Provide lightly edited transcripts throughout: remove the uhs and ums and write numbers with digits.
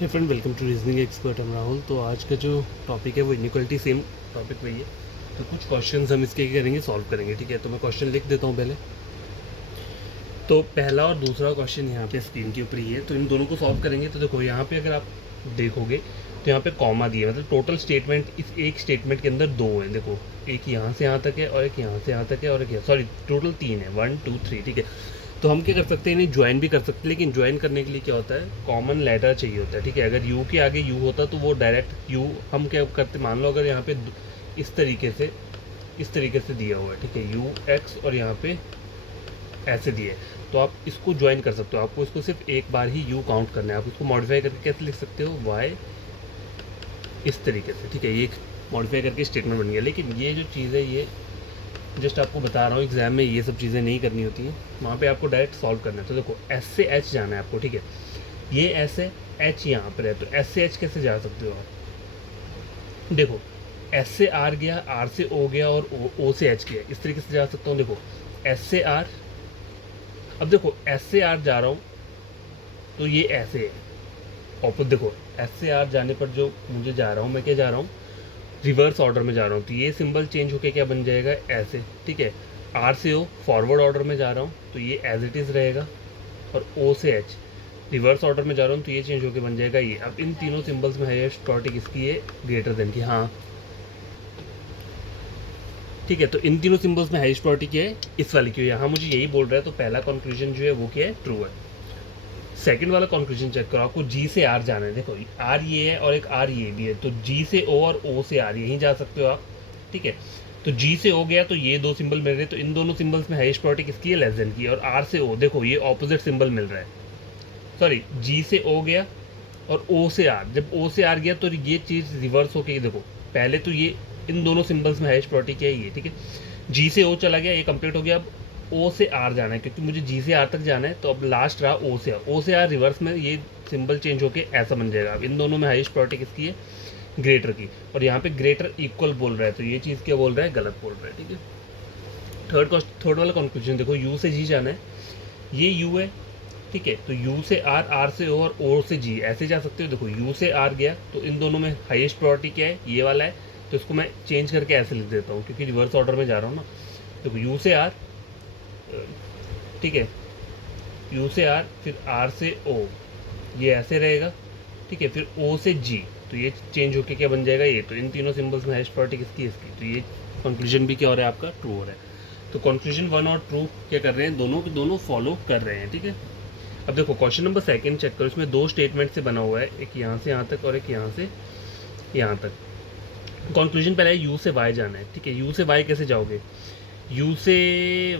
Hey friend, welcome to reasoning expert. हम राहुल। तो आज का जो टॉपिक है वो इनइक्वालिटी, सेम टॉपिक वही है। तो कुछ क्वेश्चंस हम इसके करेंगे, सॉल्व करेंगे। ठीक है, तो मैं क्वेश्चन लिख देता हूँ पहले। तो पहला और दूसरा क्वेश्चन यहाँ पे स्क्रीन के ऊपर ही है, तो इन दोनों को सॉल्व करेंगे। तो देखो यहाँ पे अगर आप देखोगे तो यहाँ पे कॉमा दिया, मतलब टोटल स्टेटमेंट इस एक स्टेटमेंट के अंदर दो है। देखो, एक यहाँ से यहाँ तक है और एक यहाँ से यहाँ तक है और एक सॉरी टोटल तीन है, 1 2 3। ठीक है, तो हम क्या कर सकते हैं, इन्हें ज्वाइन भी कर सकते हैं, लेकिन ज्वाइन करने के लिए क्या होता है, कॉमन लेटर चाहिए होता है। ठीक है, अगर यू के आगे यू होता तो वो डायरेक्ट यू हम क्या करते, मान लो अगर यहाँ पे इस तरीके से दिया हुआ है। ठीक है, यू एक्स और यहाँ पे ऐसे दिए, तो आप इसको ज्वाइन कर सकते हो। आपको इसको सिर्फ एक बार ही यू काउंट करना है। आप इसको मॉडिफाई करके कैसे लिख सकते हो, वाई इस तरीके से। ठीक है, ये मॉडिफाई करके स्टेटमेंट बन गया। लेकिन ये जो चीज़ है, ये जस्ट आपको बता रहा हूँ, एग्जाम में ये सब चीज़ें नहीं करनी होती हैं। वहाँ पे आपको डायरेक्ट सॉल्व करना है। तो देखो, एस से एच जाना है आपको। ठीक है, ये एस है, एच यहाँ पर है, तो एस से एच कैसे जा सकते हो आप। देखो, एस से आर गया, आर से ओ गया और ओ से एच गया, इस तरीके से जा सकता हूँ। देखो, एस से आर, अब देखो एस से आर जा रहा हूँ तो ये ऐसे है ऑपोजिट। देखो, एस से आर जाने पर जो मुझे जा रहा हूँ, मैं क्या जा रहा हूँ, रिवर्स ऑर्डर में जा रहा हूँ, तो ये सिंबल चेंज होके क्या बन जाएगा, ऐसे। ठीक है, आर से ओ फॉरवर्ड ऑर्डर में जा रहा हूँ तो ये एज इट इज़ रहेगा, और ओ से एच रिवर्स ऑर्डर में जा रहा हूँ तो ये चेंज होके बन जाएगा ये। अब इन तीनों सिंबल्स में हाईएस्ट प्रायोरिटी किसकी है, ग्रेटर देन की। हाँ, ठीक है, तो इन तीनों सिंबल्स में हाईएस्ट प्रायोरिटी क्या है, इस वाली की। यहाँ मुझे यही बोल रहा है, तो पहला कंक्लूजन जो है वो क्या है, ट्रू है। सेकंड वाला कंक्लूजन चेक करो, आपको जी से आर जाना है। देखो, आर ये है और एक आर ये भी है, तो जी से ओ और ओ से आर यहीं जा सकते हो आप। ठीक है, तो जी से ओ गया तो ये दो सिंबल मिल रहे, तो इन दोनों सिंबल्स में हाईएस्ट प्रायोरिटी किसकी है, लेस देन की। और आर से ओ, देखो ये ऑपोजिट सिंबल मिल रहा है। सॉरी, जी से ओ गया और ओ से आर, जब ओ से आर गया तो ये चीज़ रिवर्स होके, देखो पहले तो ये इन दोनों सिंबल्स में हाईएस्ट प्रायोरिटी क्या है, ये। ठीक है, जी से ओ चला गया, ये कंप्लीट हो गया। अब ओ से आर जाना है, क्योंकि मुझे जी से आर तक जाना है, तो अब लास्ट रहा ओ से आर। ओ से आर रिवर्स में ये सिंबल चेंज होके ऐसा बन जाएगा। अब इन दोनों में हाईएस्ट प्रायोरिटी किसकी है, ग्रेटर की। और यहाँ पे ग्रेटर इक्वल बोल रहा है, तो ये चीज़ क्या बोल रहा है, गलत बोल रहा है। ठीक है, थर्ड वाला कंक्लूजन देखो, यू से जी जाना है, ये यू है। ठीक है, तो यू से आर, आर से ओ और ओ से जी, ऐसे जा सकते हो। देखो, यू से आर गया तो इन दोनों में हाईएस्ट प्रायोरिटी क्या है, ये वाला है, तो इसको मैं चेंज करके ऐसे लिख देता हूँ, क्योंकि रिवर्स ऑर्डर में जा रहा हूँ ना। देखो, यू से आर, ठीक है, यू से आर, फिर आर से ओ, ये ऐसे रहेगा। ठीक है, फिर ओ से जी, तो ये चेंज होके क्या बन जाएगा, ये। तो इन तीनों सिंबल्स में हाईएस्ट प्रायोरिटी किसकी है, इसकी। तो ये कंक्लूजन भी क्या हो रहा है आपका, ट्रू हो रहा है। तो कंक्लूजन वन और ट्रू क्या कर रहे हैं, दोनों के दोनों फॉलो कर रहे हैं। ठीक है, अब देखो क्वेश्चन नंबर सेकंड चेक करो, इसमें दो स्टेटमेंट से बना हुआ है, एक यहाँ से यहाँ तक और एक यहाँ से यहाँ तक। कंक्लूजन पहले है, यू से वाई जाना है। ठीक है, यू से वाई कैसे जाओगे, यू से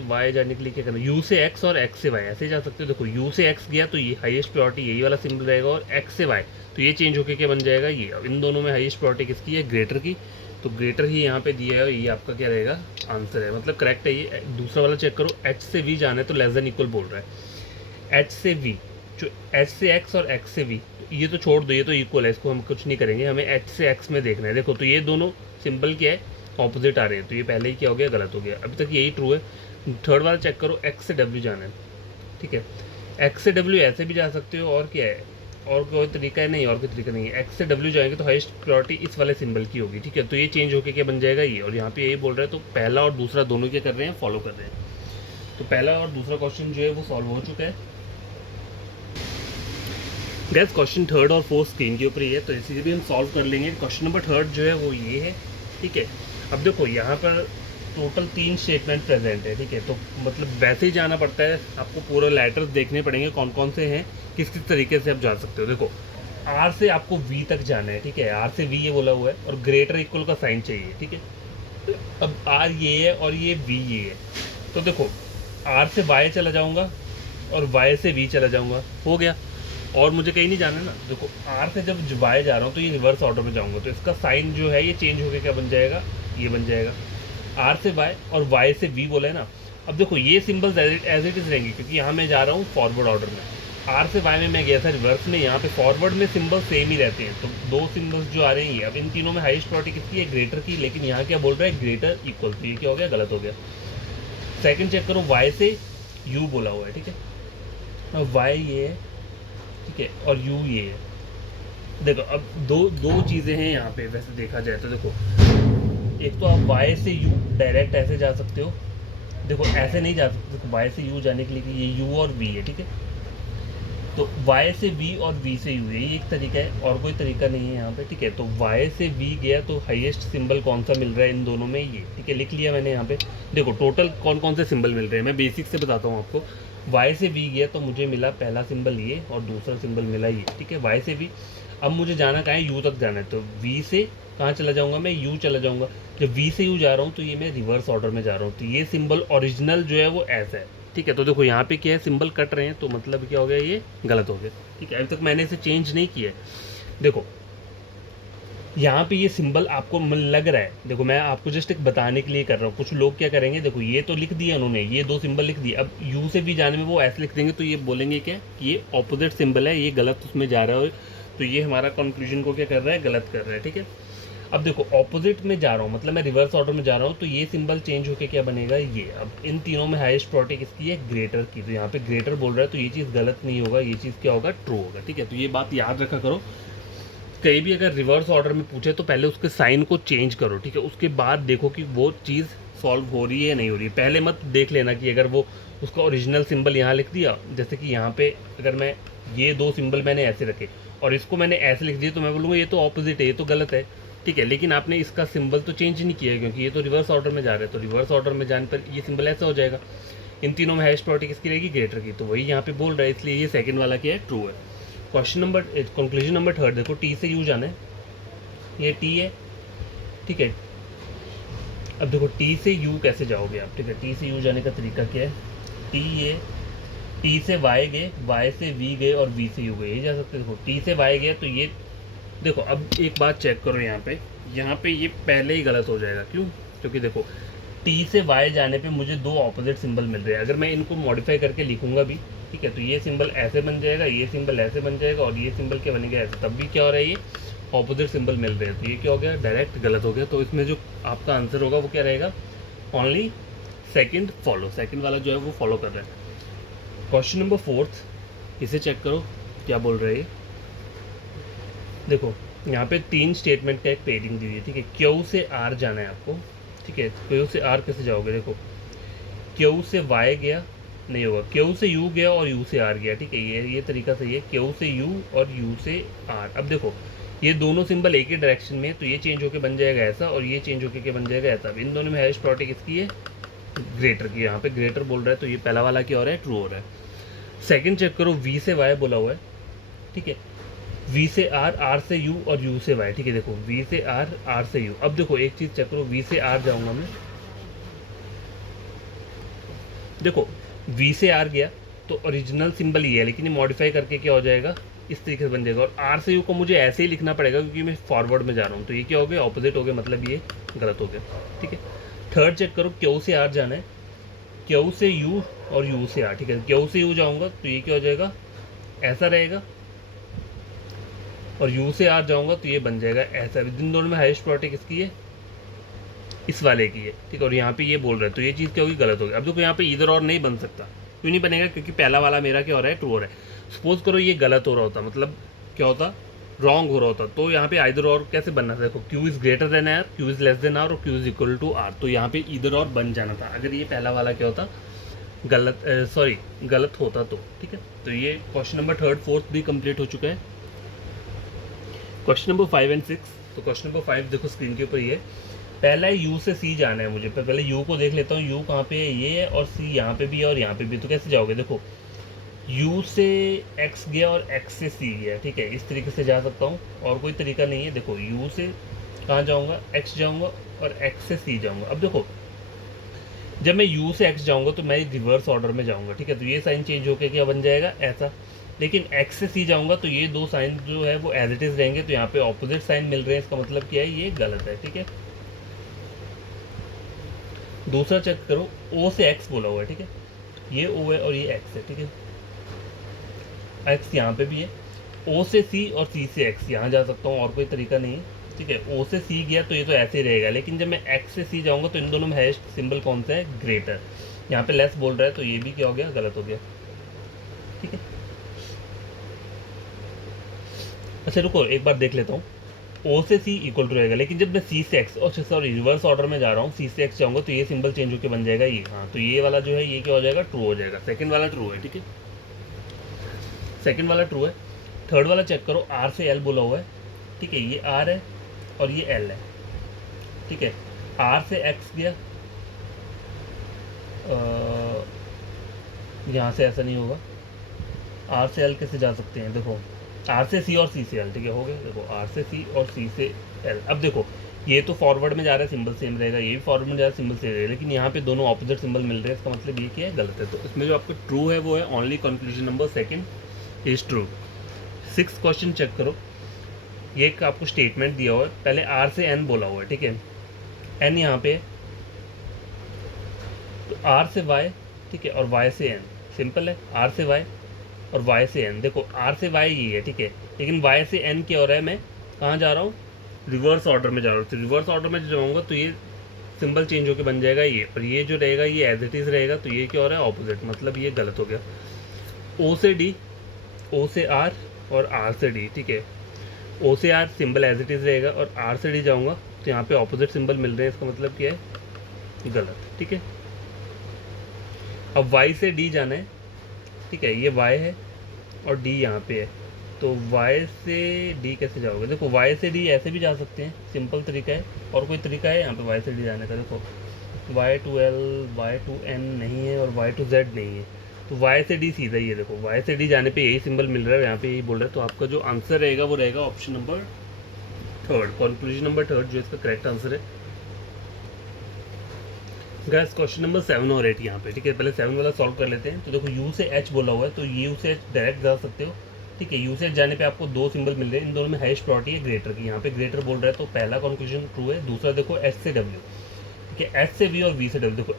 वाई जाने के लिए क्या करना है, यू से एक्स और एक्स से वाई ऐसे जा सकते हो। देखो, यू से एक्स गया तो ये हाईएस्ट प्रायोरिटी यही वाला सिंबल रहेगा, और एक्स से वाई तो ये चेंज होकर क्या बन जाएगा, ये। अब इन दोनों में हाईएस्ट प्रायोरिटी किसकी है, ग्रेटर की, तो ग्रेटर ही यहाँ पे दिया है, और ये आपका क्या रहेगा, आंसर है, मतलब करेक्ट है ये। दूसरा वाला चेक करो, एच से वी जाना है तो लेस देन इक्वल बोल रहा है। एच से वी, जो एच से एक्स और एक्स से वी, ये तो छोड़ दो, ये तो इक्वल है, इसको हम कुछ नहीं करेंगे, हमें एच से एक्स में देखना है। देखो, तो ये दोनों सिंबल क्या है, ऑपोजिट आ रहे हैं, तो ये पहले ही क्या हो गया, गलत हो गया। अभी तक यही ट्रू है। थर्ड वाला चेक करो, एक्स से डब्ल्यू जाना है। ठीक है, एक्स से डब्ल्यू ऐसे भी जा सकते हो, और क्या है, और कोई तरीका है, नहीं और कोई तरीका नहीं है। एक्स से डब्ल्यू जाएंगे तो हाईएस्ट प्रायोरिटी इस वाले सिंबल की होगी। ठीक है, तो ये चेंज होकर क्या बन जाएगा, ये। और यहाँ पे यही बोल रहा है, तो पहला और दूसरा दोनों क्या कर रहे हैं, फॉलो कर रहे हैं। तो पहला और दूसरा क्वेश्चन जो है वो सॉल्व हो चुका है। गैस, क्वेश्चन थर्ड और फोर्थ स्क्रीन के ऊपर ही है, तो इसी भी हम सॉल्व कर लेंगे। क्वेश्चन नंबर थर्ड जो है वो ये है। ठीक है, अब देखो यहाँ पर टोटल 3 स्टेटमेंट प्रेजेंट है। ठीक है, तो मतलब वैसे ही जाना पड़ता है, आपको पूरा लेटर्स देखने पड़ेंगे कौन कौन से हैं, किस किस तरीके से आप जा सकते हो। देखो, आर से आपको वी तक जाना है। ठीक है, आर से वी ये बोला हुआ है, और ग्रेटर इक्वल का साइन चाहिए। ठीक है, तो अब आर ये है और ये वी ये है, तो देखो आर से वाई चला जाऊँगा और वाई से वी चला जाऊँगा, हो गया। और मुझे कहीं नहीं जाना है ना। देखो, आर से जब वाई जा रहा हूँ तो ये रिवर्स ऑर्डर में जाऊँगा, तो इसका साइन जो है ये चेंज होकर क्या बन जाएगा, ये बन जाएगा। आर से वाई और वाई से वी बोला है ना। अब देखो, ये सिंबल्स एज इट इज़ रहेंगे, क्योंकि यहाँ मैं जा रहा हूँ फॉरवर्ड ऑर्डर में। आर से वाई में मैं गया था रिवर्स में, यहाँ पे फॉरवर्ड में सिंबल सेम ही रहते हैं, तो दो सिंबल्स जो आ रहे हैं ये। अब इन तीनों में हाईएस्ट प्रायोरिटी किसकी है, ग्रेटर की, लेकिन यहाँ क्या बोल रहा है, ग्रेटर इक्वल, तो ये क्या हो गया, गलत हो गया। सेकंड चेक करो, वाई से यू बोला हुआ है। ठीक है, अब वाई ये है, ठीक है, और यू ये है, देखो अब दो दो चीज़ें हैं यहाँ पे, वैसे देखा जाए तो देखो, एक तो आप y से u डायरेक्ट ऐसे जा सकते हो, देखो ऐसे नहीं जा सकते, देखो y से u जाने के लिए कि ये u और v है, ठीक है, तो y से v और v से u है, ये एक तरीका है, और कोई तरीका नहीं है यहाँ पे, ठीक है। तो y से v गया तो हाईएस्ट सिंबल कौन सा मिल रहा है इन दोनों में, ये, ठीक है, लिख लिया मैंने यहाँ पे। देखो टोटल कौन कौन से सिंबल मिल रहे हैं, मैं बेसिक से बताता हूँ आपको। y से v गया तो मुझे मिला पहला सिंबल ये, और दूसरा सिंबल मिला ये, ठीक है, y से v। अब मुझे जाना कहाँ है, u तक जाना है, तो v से कहाँ चला जाऊँगा मैं, u चला जाऊँगा। जब v से u जा रहा हूँ तो ये मैं रिवर्स ऑर्डर में जा रहा हूँ, तो ये सिंबल ओरिजिनल जो है वो ऐसा है, ठीक है। तो देखो यहाँ पे क्या है, सिंबल कट रहे हैं, तो मतलब क्या हो गया, ये गलत हो गया, ठीक है। अभी तक मैंने इसे चेंज नहीं किया है। देखो यहाँ पे ये सिंबल आपको लग रहा है, देखो मैं आपको जस्ट एक बताने के लिए कर रहा हूँ। कुछ लोग क्या करेंगे, देखो ये तो लिख दिया उन्होंने, ये दो सिंबल लिख दिए, अब यू से भी जाने में वो ऐसे लिख देंगे, तो ये बोलेंगे क्या कि ये ऑपोजिट सिंबल है, ये गलत उसमें जा रहा है, तो ये हमारा कंक्लूजन को क्या कर रहा है, गलत कर रहा है, ठीक है। अब देखो ऑपोजिट में जा रहा हूँ, मतलब मैं रिवर्स ऑर्डर में जा रहा हूँ, तो ये सिंबल चेंज होकर क्या बनेगा, ये। अब इन तीनों में हाईएस्ट प्रायोरिटी किसकी है, ग्रेटर की, तो यहाँ पे ग्रेटर बोल रहा है, तो ये चीज़ गलत नहीं होगा, ये चीज़ क्या होगा, ट्रू होगा, ठीक है। तो ये बात याद रखा करो, कहीं भी अगर रिवर्स ऑर्डर में पूछे तो पहले उसके साइन को चेंज करो, ठीक है, उसके बाद देखो कि वो चीज़ सॉल्व हो रही है या नहीं हो रही है। पहले मत देख लेना कि अगर वो उसका ओरिजिनल सिंबल यहाँ लिख दिया, जैसे कि यहाँ पे अगर मैं ये दो सिंबल मैंने ऐसे रखे और इसको मैंने ऐसे लिख दिया, तो मैं बोलूँगा ये तो ऑपोजिट है, ये तो गलत है, ठीक है। लेकिन आपने इसका सिंबल तो चेंज नहीं किया है, क्योंकि ये तो रिवर्स ऑर्डर में जा रहा है, तो रिवर्स ऑर्डर में जाने पर ये सिंबल ऐसा हो जाएगा। इन तीनों में हाईएस्ट प्रायोरिटी किसकी रहेगी, ग्रेटर की, तो वही यहाँ पे बोल रहा है, इसलिए ये सेकंड वाला क्या है, ट्रू है। Question number conclusion number third, देखो टी से यू जाना है, ये टी है, ठीक है। अब देखो टी से यू कैसे जाओगे आप, ठीक है, टी से यू जाने का तरीका क्या है, टी ये, टी से वाई गए, वाई से वी गए और वी से यू गए, ये जा सकते हैं। देखो टी से वाई गया तो ये, देखो अब एक बात चेक करो यहाँ पे ये पहले ही गलत हो जाएगा, क्यों, क्योंकि देखो टी से वाई जाने पे मुझे दो ऑपोजिट सिंबल मिल रहे हैं, अगर मैं इनको मॉडिफाई करके लिखूंगा भी, ठीक है, तो ये सिंबल ऐसे बन जाएगा, ये सिंबल ऐसे बन जाएगा, और ये सिंबल क्या बनेगा ऐसे, तब भी क्या हो रहा है, ये ऑपोजिट सिंबल मिल रहे हैं, तो ये क्या हो गया, डायरेक्ट गलत हो गया। तो इसमें जो आपका आंसर होगा वो क्या रहेगा, ओनली सेकंड फॉलो, सेकंड वाला जो है वो फॉलो कर रहा है। क्वेश्चन नंबर फोर्थ, इसे चेक करो क्या बोल रहे हैं। देखो यहाँ पे तीन स्टेटमेंट का एक पेयरिंग दी हुई है, ठीक है, क्यू से आर जाना है आपको, ठीक है, क्यू से आर कैसे जाओगे, देखो क्यू से वाई गया नहीं होगा, क्यू से यू गया और यू से आर गया, ठीक है, ये तरीका सही है, क्यू से यू और यू से आर। अब देखो ये दोनों सिंबल एक ही डायरेक्शन में है, तो ये चेंज होकर बन जाएगा ऐसा, और ये चेंज होकर क्या बन जाएगा ऐसा। अब इन दोनों में हाईएस्ट प्रायोरिटी किसकी है, ग्रेटर की, यहाँ पे ग्रेटर बोल रहा है, तो ये पहला वाला क्या हो रहा है, ट्रू हो रहा है। सेकंड चेक करो, वी से वाई बोला हुआ है, ठीक है, वी से आर, आर से यू और यू से वाई, ठीक है, देखो वी से आर, आर से यू। अब देखो एक चीज़ चेक करो, वी से आर जाऊँगा मैं, देखो वी से आर गया तो ओरिजिनल सिंबल ये है, लेकिन ये मॉडिफाई करके क्या हो जाएगा, इस तरीके से बन जाएगा, और आर से यू को मुझे ऐसे ही लिखना पड़ेगा क्योंकि मैं फॉरवर्ड में जा रहा हूँ, तो ये क्या हो गया, ऑपोजिट हो गया, मतलब ये गलत हो गया, ठीक है। थर्ड चेक करो, क्यू से आर जाना है, क्यू से यू और यू से आर, ठीक है, क्यू से यू जाऊँगा तो ये क्या हो जाएगा, ऐसा रहेगा, और यू से आर जाऊँगा तो ये बन जाएगा ऐसा। इन दोनों में हाईएस्ट प्रायोरिटी किसकी है, इस वाले की है, ठीक है, और यहाँ पे ये बोल रहा है, तो ये चीज़ क्या होगी, गलत होगी। अब देखो यहाँ पे इधर और नहीं बन सकता, क्यों नहीं बनेगा, क्योंकि पहला वाला मेरा क्या हो रहा है, ट्रू हो रहा है। सपोज करो ये गलत हो रहा होता, मतलब क्या होता, रॉन्ग हो रहा होता, तो यहाँ पे इधर और कैसे बनना था, देखो Q is greater than R, Q is less than R और Q is equal to R, तो यहाँ पे इधर और बन जाना था, अगर ये पहला वाला क्या होता, गलत गलत होता तो, ठीक है। तो ये क्वेश्चन नंबर थर्ड फोर्थ भी कंप्लीट हो चुका है। क्वेश्चन नंबर 5 एंड 6, तो क्वेश्चन नंबर 5 देखो स्क्रीन के ऊपर ये, पहला है यू से सी जाना है मुझे, पहले यू को देख लेता हूँ, यू कहाँ पे है, ये है, और सी यहाँ पे भी है और यहाँ पे भी, तो कैसे जाओगे, देखो यू से एक्स गया और एक्स से सी गया, ठीक है, इस तरीके से जा सकता हूँ, और कोई तरीका नहीं है। देखो यू से कहाँ जाऊँगा, एक्स जाऊँगा और एक्स से सी जाऊँगा। अब देखो जब मैं यू से एक्स जाऊँगा तो मैं रिवर्स ऑर्डर में जाऊँगा, ठीक है, तो ये साइन चेंज होकर क्या बन जाएगा ऐसा, लेकिन एक्स से सी जाऊँगा तो ये दो साइन जो है वो एज इट इज़ रहेंगे, तो यहाँ पे ऑपोजिट साइन मिल रहे हैं, इसका मतलब क्या है, ये गलत है, ठीक है। दूसरा चेक करो, ओ से एक्स बोला हुआ है, ठीक है, ये ओ है और ये एक्स है, ठीक है, एक्स यहाँ पे भी है, ओ से सी और सी से एक्स यहाँ जा सकता हूँ, और कोई तरीका नहीं है, ठीक है। ओ से सी गया तो ये तो ऐसे ही रहेगा, लेकिन जब मैं एक्स से सी जाऊँगा तो इन दोनों में हाईएस्ट सिंबल कौन सा है, ग्रेटर, यहाँ पे लेस बोल रहा है, तो ये भी क्या हो गया, गलत हो गया, ठीक है। अच्छा रुको एक बार देख लेता हूँ। ओ से सी इक्वल टू रहेगा, लेकिन जब मैं सी से एक्स, और सॉरी रिवर्स ऑर्डर में जा रहा हूँ, सी से एक्स जाऊँगा तो ये सिंबल चेंज होकर बन जाएगा ये। हाँ तो ये वाला जो है ये क्या हो जाएगा, ट्रू हो जाएगा। सेकंड वाला ट्रू है, ठीक है, सेकंड वाला ट्रू है। थर्ड वाला चेक करो, आर से एल बोला हुआ है, ठीक है, ये आर है और ये एल है, ठीक है। आर से एक्स गया, यहाँ से ऐसा नहीं होगा, आर से एल कैसे जा सकते हैं, देखो आर से सी और सी से एल, ठीक है, हो गया। देखो आर से सी और सी से एल। अब देखो ये तो फॉरवर्ड में जा रहा है, सिंबल सेम रहेगा, ये भी फॉरवर्ड में जा रहा है, सिंबल सेम रहेगा, लेकिन यहाँ पे दोनों ऑपोजिट सिंबल मिल रहे हैं, इसका मतलब ये क्या है, गलत है। तो इसमें जो आपको ट्रू है वो है only conclusion number second is true. 6 question check करो, ये एक आपको स्टेटमेंट दिया हुआ है, पहले आर से एन बोला हुआ है, ठीक है, एन यहाँ पे, तो आर से वाई, ठीक है, और वाई से एन, सिंपल है, आर से वाई और वाई से एन। देखो आर से वाई ये है, ठीक है, लेकिन वाई से एन क्या हो रहा है, मैं कहाँ जा रहा हूँ, रिवर्स ऑर्डर में जा रहा हूँ। तो रिवर्स ऑर्डर में जाऊँगा तो ये सिंबल चेंज होकर बन जाएगा ये, और ये जो रहेगा ये एज इट इज़ रहेगा, तो ये क्या हो रहा है, ऑपोजिट, मतलब ये गलत हो गया। ओ से डी, ओ से आर और आर से डी, ठीक है, ओ से R symbol as it is रहेगा, और आर से डी जाऊँगा तो यहाँ पे ऑपोजिट सिंबल मिल रहे हैं, इसका मतलब क्या है, गलत, ठीक है। अब वाई से डी जाना है, ठीक है, ये वाई है और डी यहाँ पे है, तो वाई से डी कैसे जाओगे, देखो वाई से डी ऐसे भी जा सकते हैं, सिंपल तरीका है, और कोई तरीका है यहाँ पे वाई से डी जाने का, देखो Y to L, Y to N नहीं है और वाई टू जेड नहीं है, तो वाई से डी सीधा ही है। देखो वाई से डी जाने पे यही सिंबल मिल रहा है, यहाँ पे यही बोल रहा है, तो आपका जो आंसर रहेगा वो रहेगा option number third, conclusion number third जो इसका करेक्ट आंसर है। गैस क्वेश्चन नंबर 7 और 8 यहाँ पे, ठीक है, पहले 7 वाला सॉल्व कर लेते हैं। तो देखो यू से एच बोला हुआ है, तो यू से एच डायरेक्ट जा सकते हो, ठीक है, यू से एच जाने पे आपको दो सिंबल मिल रहे हैं, इन दोनों में हाईएस्ट प्रॉपर्टी है ग्रेटर की, यहाँ पे ग्रेटर बोल रहा है, तो पहला कंक्लूजन ट्रू है। दूसरा देखो एच से डब्ल्यू, ठीक है, एच से वी और वी से डब्ल्यू, देखो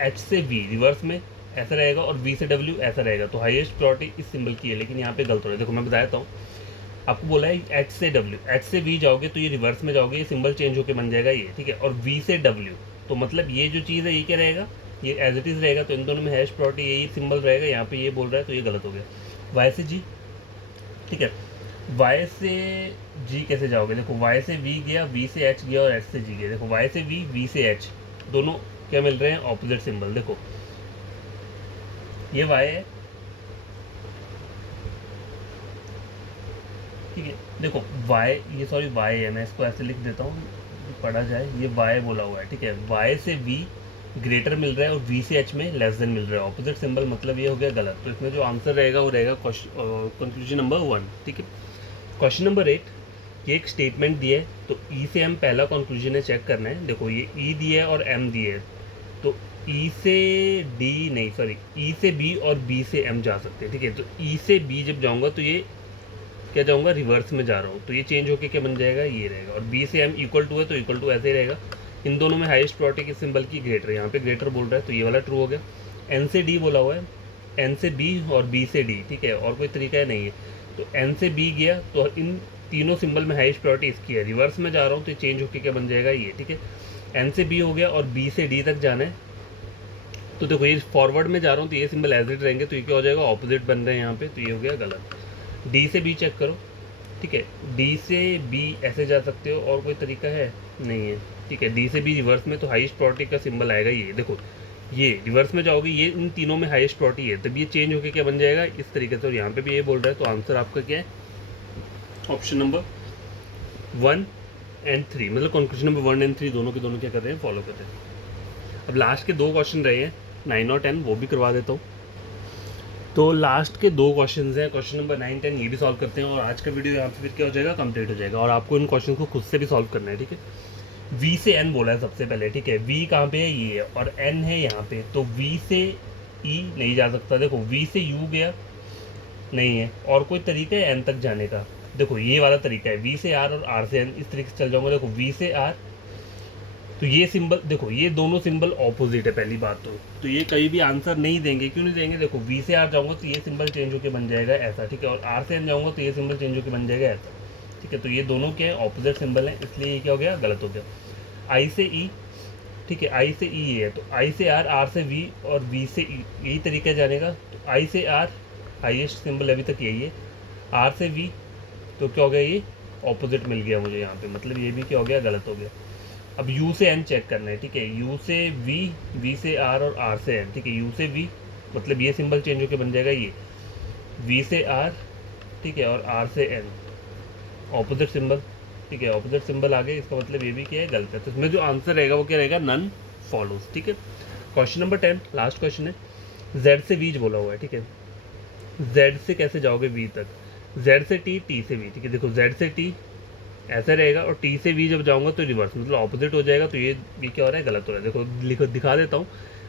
एच से वी रिवर्स में ऐसा रहेगा और वी से डब्ल्यू ऐसा रहेगा, तो हाईएस्ट प्रॉपर्टी इस सिंबल की है, लेकिन यहाँ पे गलत हो रहा है। देखो मैं बता देता हूँ आपको, बोला है एच से डब्ल्यू, एच से वी जाओगे तो ये रिवर्स में जाओगे, ये सिंबल चेंज होकर बन जाएगा ये, ठीक है, और वी से डब्ल्यू, तो मतलब ये जो चीज़ है ये क्या रहेगा, ये एज इट इज़ रहेगा, तो इन दोनों में हैश प्रॉपर्टी यही सिंबल रहेगा, यहाँ पे ये बोल रहा है तो ये गलत हो गया। वाई से जी, ठीक है, वाई से जी कैसे जाओगे, देखो वाई से वी गया, वी से एच गया और एच से जी गया, देखो वाई से वी, वी से एच, दोनों क्या मिल रहे हैं, ऑपोजिट सिंबल। देखो ये वाई है, ठीक है, देखो वाई, ये सॉरी वाई है, मैं इसको ऐसे लिख देता हूँ पढ़ा जाए, ये वाई बोला हुआ है, ठीक है, वाई से वी ग्रेटर मिल रहा है और वी से एच में लेस देन मिल रहा है, ऑपोजिट सिंबल, मतलब ये हो गया गलत। तो इसमें जो आंसर रहेगा वो रहेगा कंक्लूजन नंबर 1, ठीक है। क्वेश्चन नंबर 8, ये एक स्टेटमेंट दिया है, तो ई से एम पहला कंक्लूजन है, चेक करना है। देखो ये ई दिया है और एम दिया है, तो ई से डी नहीं, सॉरी ई से बी और बी से एम जा सकते हैं, ठीक है, तो ई से बी जब जाऊँगा तो ये क्या जाऊँगा, रिवर्स में जा रहा हूँ, तो ये चेंज होके क्या बन जाएगा, ये रहेगा, और बी से एम इक्वल टू है तो इक्वल टू ऐसे ही रहेगा। इन दोनों में हाईएस्ट प्रॉपर्टी के सिंबल की ग्रेटर, यहाँ पे ग्रेटर बोल रहा है तो ये वाला ट्रू हो गया। एन से डी बोला हुआ है, एन से बी और बी से डी, ठीक है, और कोई तरीका नहीं है, तो एन से बी गया तो इन तीनों सिंबल में हाईएस्ट प्रॉपर्टी इसकी है, रिवर्स में जा रहा हूँ तो चेंज होके क्या बन जाएगा ये, ठीक है। एन से बी हो गया और बी से डी तक जाना है, तो देखो ये फॉरवर्ड में जा रहा हूँ तो ये सिंबल एज इट रहेंगे, तो ये क्या हो जाएगा, ऑपोजिट बन रहे हैं यहाँ पे, तो ये हो गया गलत। डी से बी चेक करो, ठीक है, डी से बी ऐसे जा सकते हो, और कोई तरीका है नहीं है, ठीक है, डी से बी रिवर्स में तो हाईएस्ट प्रॉपर्टी का सिंबल आएगा ये, देखो ये रिवर्स में जाओगे, ये इन तीनों में हाईएस्ट प्रॉपर्टी है, तब ये चेंज होकर क्या बन जाएगा इस तरीके से, और यहाँ पे भी ये बोल रहा है, तो आंसर आपका क्या है, ऑप्शन नंबर 1 एंड 3, मतलब कंक्लूजन नंबर 1 एंड 3 दोनों के दोनों क्या कर रहे हैं, फॉलो कर रहे हैं। अब लास्ट के 2 क्वेश्चन रहे हैं 9 और 10, वो भी करवा देता हूँ। तो लास्ट के 2 क्वेश्चन हैं, क्वेश्चन नंबर 9, 10 ये भी सॉल्व करते हैं, और आज का वीडियो यहाँ पे फिर क्या हो जाएगा, कंप्लीट हो जाएगा, और आपको इन क्वेश्चन को खुद से भी सॉल्व करना है, ठीक है। वी से एन बोला है सबसे पहले, ठीक है, वी कहाँ पे है, ये है, और एन है यहाँ पे, तो वी से ई नहीं जा सकता, देखो वी से यू गया नहीं है, और कोई तरीका है एन तक जाने का, देखो ये वाला तरीका है, वी से आर और आर से एन, इस तरीके से चल जाऊँगा। देखो वी से आर, तो ये सिंबल देखो, ये दोनों सिंबल ऑपोजिट है पहली बात, तो ये कहीं भी आंसर नहीं देंगे, क्यों नहीं देंगे, देखो वी से आर जाऊँगा तो ये सिंबल चेंज होकर बन जाएगा ऐसा, ठीक है, और आर से एन जाऊँगा तो ये सिंबल चेंज होकर बन जाएगा ऐसा, ठीक है, तो ये दोनों के ऑपोजिट सिंबल हैं, इसलिए ये क्या हो गया, गलत हो गया। आई से ई, ठीक है, आई से ई है, तो आई से आर से वी और वी से ई, यही तरीका जाने का, तो आई से आर हाईएस्ट सिंबल अभी तक यही है, आर से वी तो क्या हो गया, ये ऑपोजिट मिल गया मुझे यहाँ पे, मतलब ये भी क्या हो गया, गलत हो गया। अब u से n चेक करना है, ठीक है, u से v, v से r और r से n, ठीक है, u से v मतलब ये सिंबल चेंज होकर बन जाएगा ये v से r, ठीक है, और r से n ऑपोजिट सिंबल, ठीक है, ऑपोजिट सिंबल आ गए, इसका मतलब ये भी क्या है, गलत है। तो इसमें जो आंसर रहेगा वो क्या रहेगा, नन फॉलोज, ठीक है। क्वेश्चन नंबर 10 लास्ट क्वेश्चन है, z से v बोला हुआ है, ठीक है, z से कैसे जाओगे v तक, z से t, t से v, ठीक है, देखो z से t ऐसा रहेगा और t से v जब जाऊंगा तो रिवर्स मतलब ऑपोजिट हो जाएगा, तो ये क्या हो रहा है, गलत हो रहा है। देखो लिखो, दिखा देता हूँ,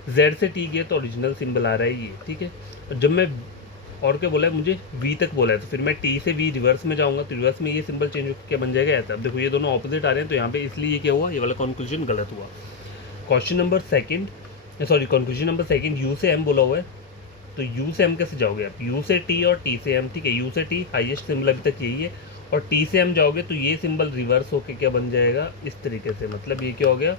z से t गया तो ओरिजिनल सिंबल आ रहा है ये, ठीक है, और जब मैं और क्या बोला है मुझे, v तक बोला है, तो फिर मैं t से v रिवर्स में जाऊंगा तो रिवर्स में ये सिंबल चेंज होकर क्या बन जाएगा, ऐसा। अब देखो ये दोनों ऑपोजिट आ रहे हैं तो यहाँ पे इसलिए ये क्या हुआ, ये वाला कंक्लूजन गलत हुआ। Question number second, sorry conclusion number second, u से m बोला हुआ है, तो u से m कैसे जाओगे आप, u से t और t से m, ठीक है, u से t हाईएस्ट सिंबल अभी तक यही है, और t से m जाओगे तो ये सिंबल रिवर्स होके क्या बन जाएगा, इस तरीके से, मतलब ये क्या हो गया,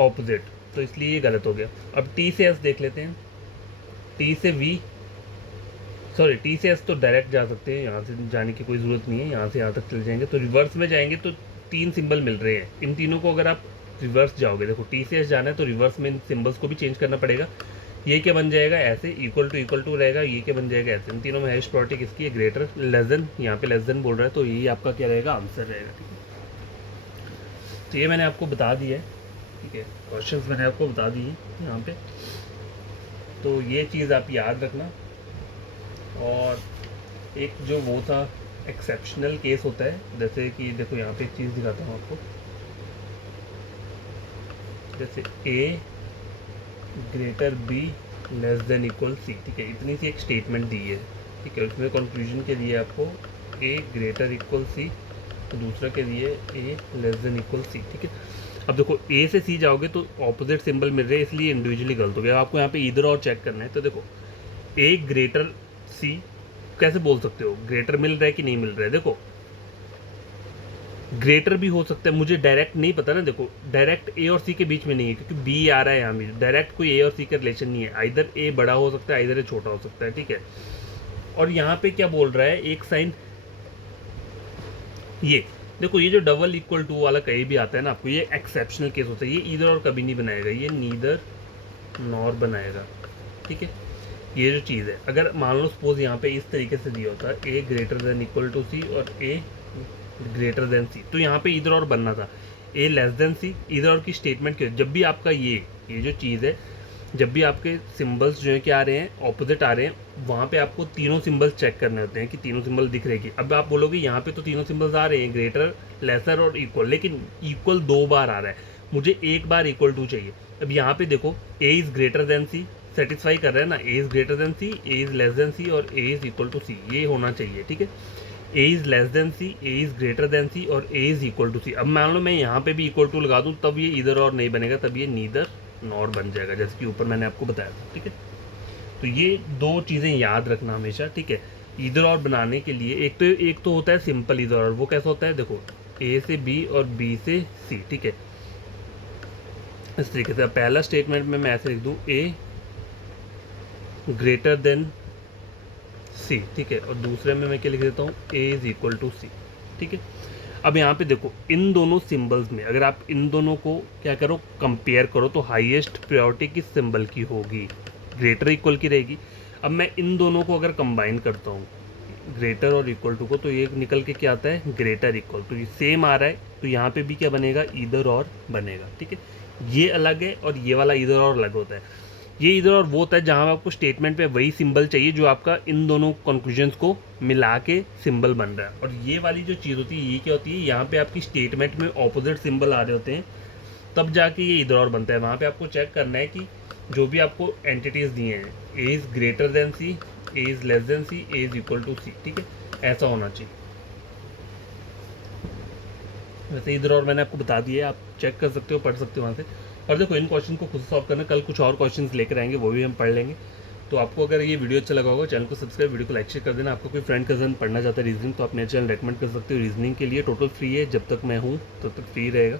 ऑपोजिट, तो इसलिए ये गलत हो गया। अब t से s देख लेते हैं, t से v, सॉरी t से s तो डायरेक्ट जा सकते हैं, यहाँ से जाने की कोई ज़रूरत नहीं है, यहाँ से यहाँ तक चले जाएंगे तो रिवर्स में जाएंगे तो 3 सिंबल मिल रहे हैं, इन तीनों को अगर आप रिवर्स जाओगे, देखो t से s जाना है तो रिवर्स में इन सिंबल्स को भी चेंज करना पड़ेगा, ये क्या बन जाएगा, ऐसे इक्वल टू रहेगा, ये क्या बन जाएगा, ऐसे। इन तीनों में हाईएस्ट प्रायोरिटी किसकी है, ग्रेटर, लेस देन, यहाँ पे लेस देन बोल रहा है तो यही आपका क्या रहेगा, आंसर रहेगा, ठीक है। तो ये मैंने आपको बता दिया है, ठीक है, क्वेश्चंस मैंने आपको बता दिए यहाँ पे, तो ये चीज़ आप याद रखना। और एक जो वो था एक्सेप्शनल केस होता है, जैसे कि देखो यहाँ पे एक चीज़ दिखाता हूँ आपको, जैसे a greater b less than equal c, ठीक है, इतनी सी एक स्टेटमेंट दी है, ठीक है, उसमें कंक्लूजन के लिए आपको a ग्रेटर इक्वल c, दूसरा के लिए a less than equal c, ठीक है। अब देखो a से c जाओगे तो ऑपोजिट सिंबल मिल रहे हैं, इसलिए इंडिविजुअली गलत हो गया। आपको यहाँ पे इधर और चेक करना है, तो देखो a ग्रेटर c कैसे बोल सकते हो, ग्रेटर मिल रहा है कि नहीं मिल रहा है, देखो ग्रेटर भी हो सकता है, मुझे डायरेक्ट नहीं पता ना, देखो डायरेक्ट ए और सी के बीच में नहीं है क्योंकि बी आ रहा है यहाँ भी, डायरेक्ट कोई ए और सी का रिलेशन नहीं है, आइदर ए बड़ा हो सकता है आइदर ए छोटा हो सकता है, ठीक है। और यहाँ पे क्या बोल रहा है, एक साइन, ये देखो ये जो डबल इक्वल टू वाला कहीं भी आता है ना आपको, ये एक्सेप्शनल केस होता है, ये इधर और कभी नहीं बनाएगा, ये नीदर नॉर बनाएगा, ठीक है। ये जो चीज़ है, अगर मान लो सपोज यहाँ पे इस तरीके से दिया होता है ए ग्रेटर देन इक्वल टू सी और ए ग्रेटर देन सी, तो यहाँ पे इधर और बनना था, ए लेस देन सी, इधर और की स्टेटमेंट क्यों, जब भी आपका ये जो चीज़ है, जब भी आपके सिंबल्स जो है क्या आ रहे हैं, ऑपोजिट आ रहे हैं, वहाँ पे आपको तीनों सिंबल्स चेक करने होते हैं कि तीनों सिंबल दिख रहे हैं। अब आप बोलोगे यहाँ पे तो तीनों सिंबल्स आ रहे हैं, ग्रेटर, लेसर और इक्वल, लेकिन इक्वल 2 बार आ रहा है, मुझे एक बार इक्वल टू चाहिए। अब यहाँ पे देखो A is greater than C satisfy कर रहा है ना, A is greater than C, A is less than C और A is equal to C, ये होना चाहिए, ठीक है। A is less than C, A is greater than C और A is equal to C. अब मान लो मैं यहाँ पे भी इक्वल टू लगा दूँ, तब ये इधर और नहीं बनेगा, तब ये नीदर नॉर बन जाएगा, जैसे कि ऊपर मैंने आपको बताया था, ठीक है। तो ये 2 चीज़ें याद रखना हमेशा, ठीक है। इधर और बनाने के लिए एक तो होता है सिंपल इधर और, वो कैसा होता है, देखो ए से बी और बी से सी, ठीक है, इस तरीके से। पहला स्टेटमेंट में मैं ऐसे लिख दूँ ए ग्रेटर देन सी, ठीक है, और दूसरे में मैं क्या लिख देता हूँ ए इज़ इक्वल टू सी, ठीक है। अब यहाँ पे देखो इन दोनों सिंबल्स में अगर आप इन दोनों को क्या करो, कंपेयर करो, तो हाईएस्ट प्रायोरिटी किस सिंबल की होगी, ग्रेटर इक्वल की रहेगी। अब मैं इन दोनों को अगर कंबाइन करता हूँ, ग्रेटर और इक्वल टू को, तो ये निकल के क्या आता है, ग्रेटर इक्वल टू, ये सेम आ रहा है, तो यहाँ पे भी क्या बनेगा, इधर और बनेगा, ठीक है। ये अलग है और ये वाला इधर और अलग होता है। ये इधर और वो होता है जहाँ आपको स्टेटमेंट पे वही सिंबल चाहिए जो आपका इन दोनों कंक्लूजन्स को मिला के सिंबल बन रहा है। और ये वाली जो चीज़ होती है ये क्या होती है, यहाँ पे आपकी स्टेटमेंट में ऑपोजिट सिंबल आ रहे होते हैं, तब जाके ये इधर और बनता है। वहाँ पे आपको चेक करना है कि जो भी आपको एंटिटीज़ दिए हैं, A is greater than C, A is less than C, A is equal to C, ठीक है, ऐसा होना चाहिए। वैसे इधर और मैंने आपको बता दिया, आप चेक कर सकते हो, पढ़ सकते हो वहाँ से। और देखो इन क्वेश्चन को खुद सॉल्व करना, कल कुछ और क्वेश्चंस लेकर आएंगे, वो भी हम पढ़ लेंगे। तो आपको अगर ये वीडियो अच्छा लगा होगा, चैनल को सब्सक्राइब, वीडियो को लाइक शेयर कर देना। आपका कोई फ्रेंड कजन पढ़ना चाहता है रीजनिंग, तो आप मेरे चैनल रेकमेंड कर सकते हो। रीजनिंग के लिए टोटल फ्री है, जब तक मैं हूँ तब तक फ्री रहेगा।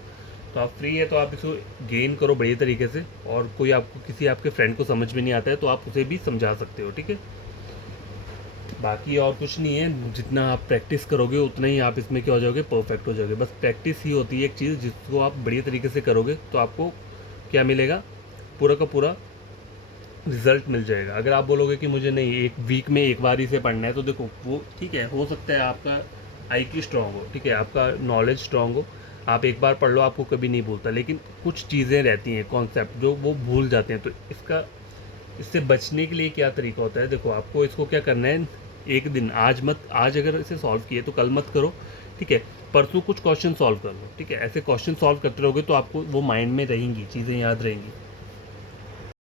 तो आप फ्री है तो आप इसको गेन करो बढ़िया तरीके से, और कोई आपको किसी आपके फ्रेंड को समझ में नहीं आता है तो आप उसे भी समझा सकते हो, ठीक है। बाकी और कुछ नहीं है, जितना आप प्रैक्टिस करोगे उतना ही आप इसमें क्या हो जाओगे, परफेक्ट हो जाओगे। बस प्रैक्टिस ही होती है एक चीज़ जिसको आप बढ़िया तरीके से करोगे तो आपको क्या मिलेगा, पूरा का पूरा रिजल्ट मिल जाएगा। अगर आप बोलोगे कि मुझे नहीं, एक वीक में एक बार ही से पढ़ना है, तो देखो वो ठीक है, हो सकता है आपका आईक्यू स्ट्रांग हो, ठीक है, आपका नॉलेज स्ट्रांग हो, आप एक बार पढ़ लो आपको कभी नहीं भूलता, लेकिन कुछ चीज़ें रहती हैं कॉन्सेप्ट जो वो भूल जाते हैं। तो इससे बचने के लिए क्या तरीका होता है, देखो आपको इसको क्या करना है, एक दिन आज अगर इसे सॉल्व किए तो कल मत करो, ठीक है, परसों कुछ क्वेश्चन सॉल्व कर लो, ठीक है, ऐसे क्वेश्चन सॉल्व करते रहोगे तो आपको वो माइंड में रहेंगी, चीज़ें याद रहेंगी।